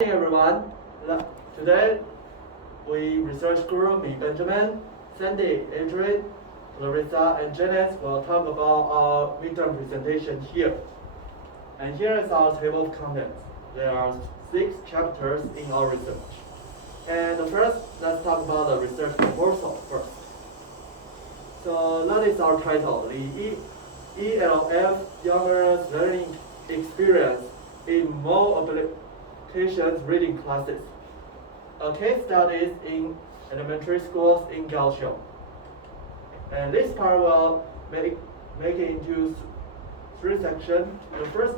Hey everyone, today we research group me, Benjamin, Sandy, Adrian, Larissa, and Janice will talk about our midterm presentation here. And here is our table of contents. There are 6 chapters in our research. And first, let's talk about the research proposal first. So that is our title, the ELF Younger Learning Experience in More Applications Reading Classes. A case study in elementary schools in Kaohsiung. And this part will make it into 3 sections. The first,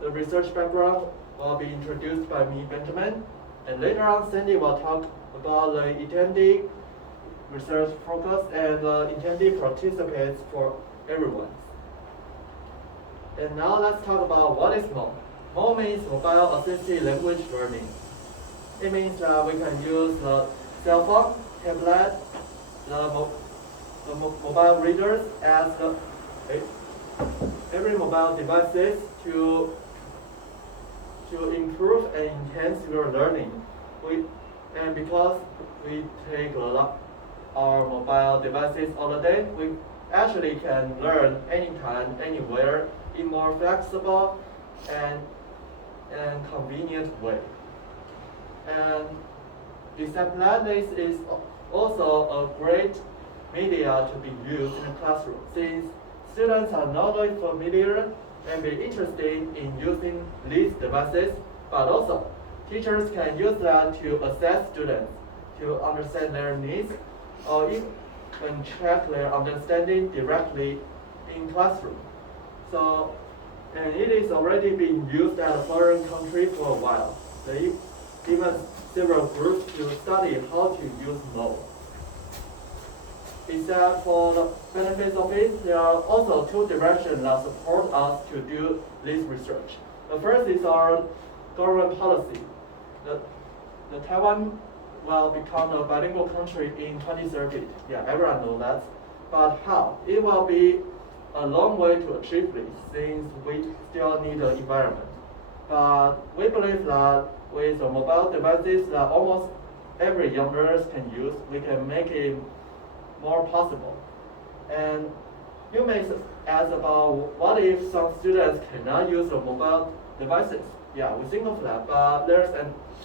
the research background will be introduced by me, Benjamin. And later on, Sandy will talk about the intended research focus and the intended participants for everyone. And now let's talk about what is MO. MO means Mobile Assisted Language Learning. It means that we can use the cell phone, tablet, the mobile readers as every mobile devices to improve and enhance your learning. And because we take our mobile devices all the day, we actually can learn anytime, anywhere in more flexible and convenient way. And besides that, this is also a great media to be used in the classroom, since students are not only familiar and be interested in using these devices, but also teachers can use that to assess students, to understand their needs, or even check their understanding directly in classroom. And it is already being used at a foreign country for a while. They given several groups to study how to use MO. Except for the benefits of it, there are also 2 directions that support us to do this research. The first is our government policy. The Taiwan will become a bilingual country in 2030. Yeah, everyone knows that. But how? It will be a long way to achieve this, since we still need an environment. But we believe that with the mobile devices that almost every young learner can use, we can make it more possible. And you may ask about what if some students cannot use the mobile devices? Yeah, we think of that, but there's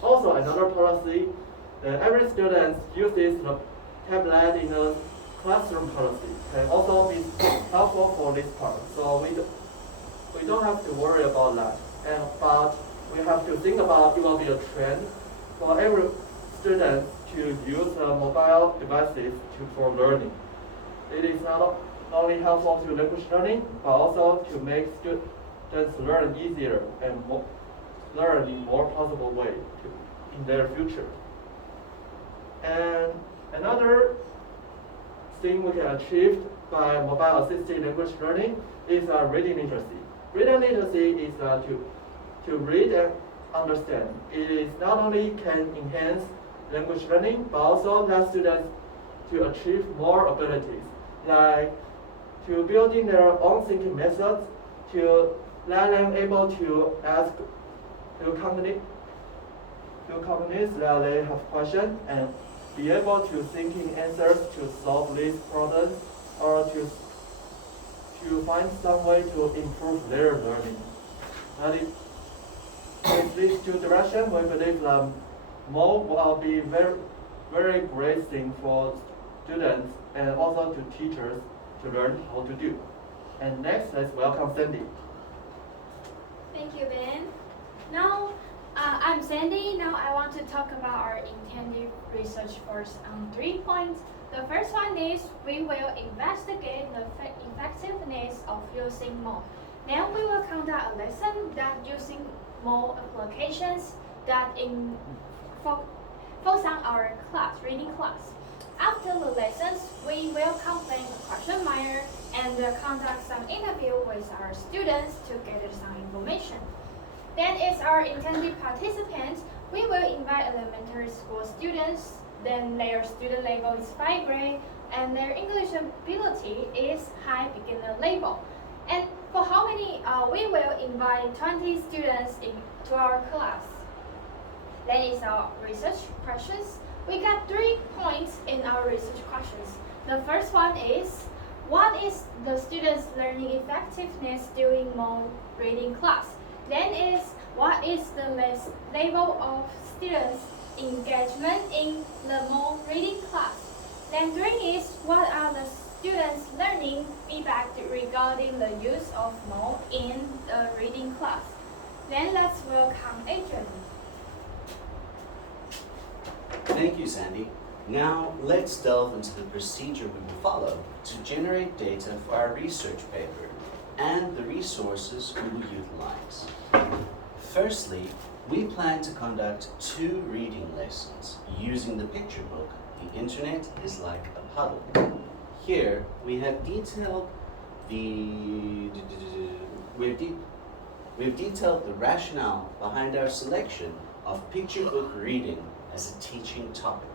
also another policy that every student uses the tablet in the classroom policy can also be helpful for this part. So we don't have to worry about that. But we have to think about it will be a trend for every student to use mobile devices for learning. It is not only helpful to language learning, but also to make students learn easier and learn in more possible way in their future. And another thing we can achieve by mobile assisted language learning is reading literacy. Reading literacy is to read and understand. It is not only can enhance language learning, but also let students to achieve more abilities, like to building their own thinking methods, to let them able to ask to companies that they have questions and be able to thinking answers to solve these problems or to find some way to improve their learning. With these 2 directions, we believe that MO will be very, very great thing for students and also to teachers to learn how to do. And next, let's welcome Sandy. Thank you, Ben. Now, I'm Sandy. Now I want to talk about our intended research first on 3 points. The first one is we will investigate the effectiveness of using MO. Then we will conduct a lesson that using MO applications that focus on our reading class. After the lessons, we will complete a questionnaire and conduct some interview with our students to gather some information. Then as our intended participants, we will invite elementary school students, then their student level is 5th grade, and their English ability is high beginner level. And for how many, we will invite 20 students to our class. Then is our research questions. We got 3 points in our research questions. The first one is, what is the students' learning effectiveness during more reading class? Then is, what is the level of students' engagement in the more reading class? Then 3 is, what are the students' learning feedback regarding the use of more in the reading class? Then let's welcome Adrian. Thank you, Sandy. Now let's delve into the procedure we will follow to generate data for our research paper and the resources we will utilize. Firstly, we plan to conduct 2 reading lessons using the picture book, The Internet is Like a Puddle. Here we have detailed the rationale behind our selection of picture book reading as a teaching topic.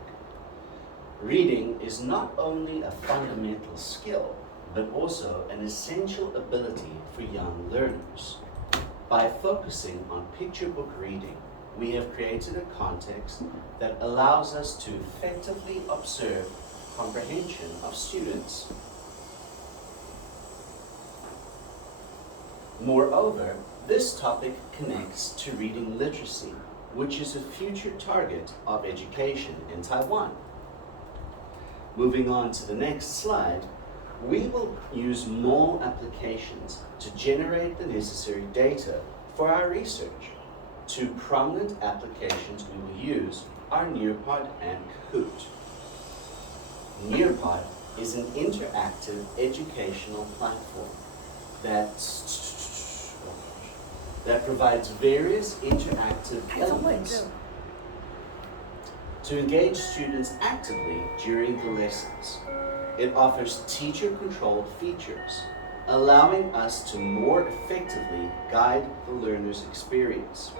Reading is not only a fundamental skill, but also an essential ability for young learners. By focusing on picture book reading, we have created a context that allows us to effectively observe comprehension of students. Moreover, this topic connects to reading literacy, which is a future target of education in Taiwan. Moving on to the next slide, we will use mole applications to generate the necessary data for our research. 2 prominent applications we will use are Nearpod and Kahoot. Nearpod is an interactive educational platform that provides various interactive elements to engage students actively during the lessons. It offers teacher-controlled features, allowing us to more effectively guide the learner's experience.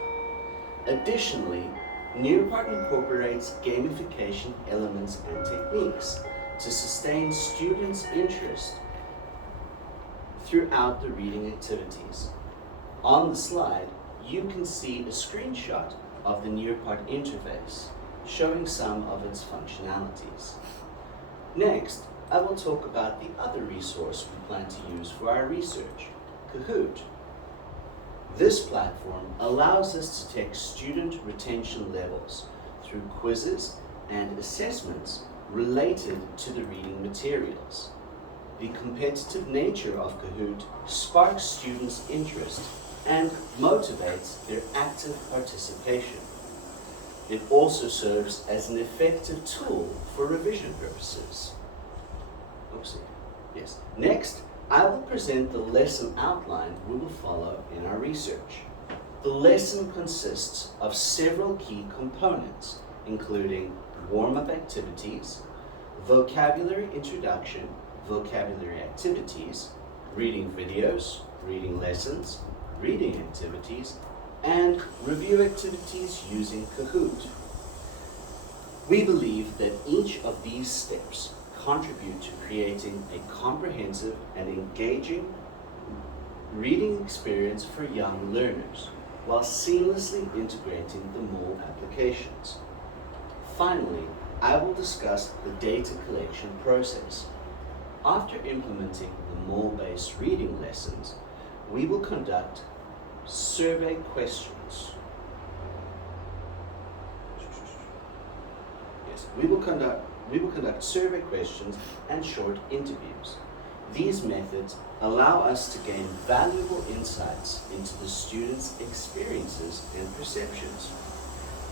Additionally, Nearpod incorporates gamification elements and techniques to sustain students' interest throughout the reading activities. On the slide, you can see a screenshot of the Nearpod interface, showing some of its functionalities. Next, I will talk about the other resource we plan to use for our research, Kahoot. This platform allows us to check student retention levels through quizzes and assessments related to the reading materials. The competitive nature of Kahoot sparks students' interest and motivates their active participation. It also serves as an effective tool for revision purposes. Oopsie. Yes. Next, I will present the lesson outline we will follow in our research. The lesson consists of several key components, including warm-up activities, vocabulary introduction, vocabulary activities, reading videos, reading lessons, reading activities, and review activities using Kahoot. We believe that each of these steps contribute to creating a comprehensive and engaging reading experience for young learners, while seamlessly integrating the mole applications. Finally, I will discuss the data collection process. After implementing the mole-based reading lessons, we will conduct survey questions. Yes, we will conduct survey questions and short interviews. These methods allow us to gain valuable insights into the students' experiences and perceptions.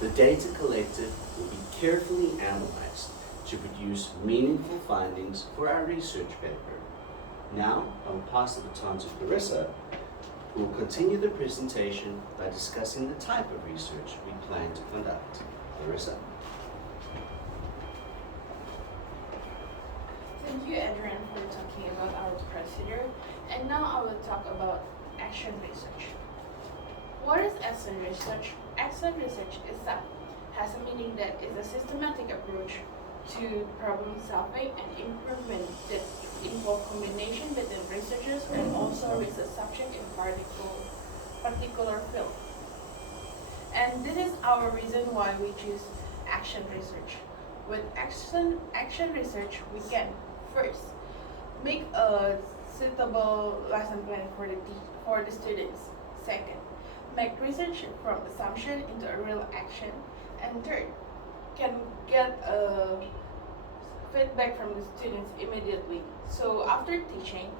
The data collected will be carefully analyzed to produce meaningful findings for our research paper. Now, I will pass the baton to Clarissa, who will continue the presentation by discussing the type of research we plan to conduct. Clarissa. Thank you, Adrian, for talking about our procedure. And now I will talk about action research. What is action research? Action research has a meaning that is a systematic approach to problem solving and improvement that involve combination between researchers and also research subject in particular field. And this is our reason why we choose action research. With action research, we can first make a suitable lesson plan for the students. Second, make research from assumption into a real action. And third, can get feedback from the students immediately. So after teaching,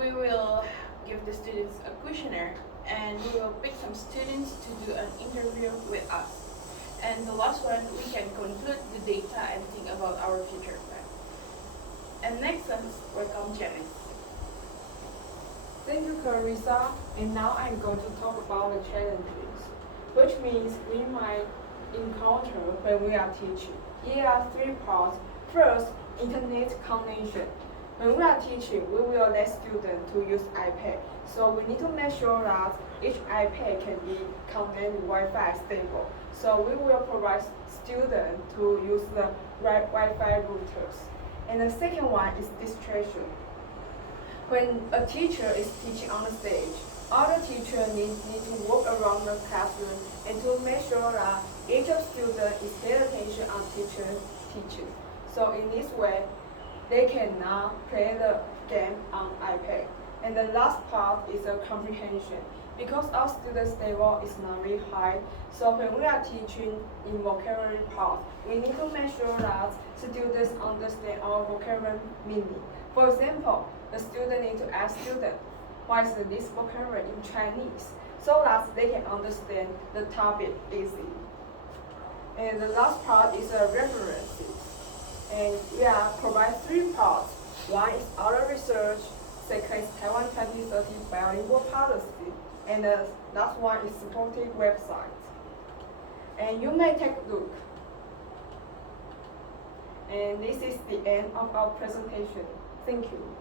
we will give the students a questionnaire and we will pick some students to do an interview with us. And the last one, we can conclude the data and think about our future plan. And next one, welcome Janice. Thank you, Clarissa. And now I'm going to talk about the challenges, which means we might encounter when we are teaching. Here are 3 parts. First, internet connection. When we are teaching, we will let students to use iPad. So we need to make sure that each iPad can be connected Wi-Fi stable. So we will provide students to use the right Wi-Fi routers. And the second one is distraction. When a teacher is teaching on the stage, other teachers need to walk around the classroom and to make sure that each of students is paying attention on teacher's teaching. So in this way, they cannot play the game on iPad. And the last part is a comprehension. Because our students' level is not very high, so when we are teaching in vocabulary part, we need to make sure that students understand our vocabulary meaning. For example, the student need to ask student, what is this vocabulary in Chinese, so that they can understand the topic easily. And the last part is a references. And we are provide 3 parts. One is our research, second is Taiwan 2030 bilingual policy, and the last one is supported website. And you may take a look. And this is the end of our presentation. Thank you.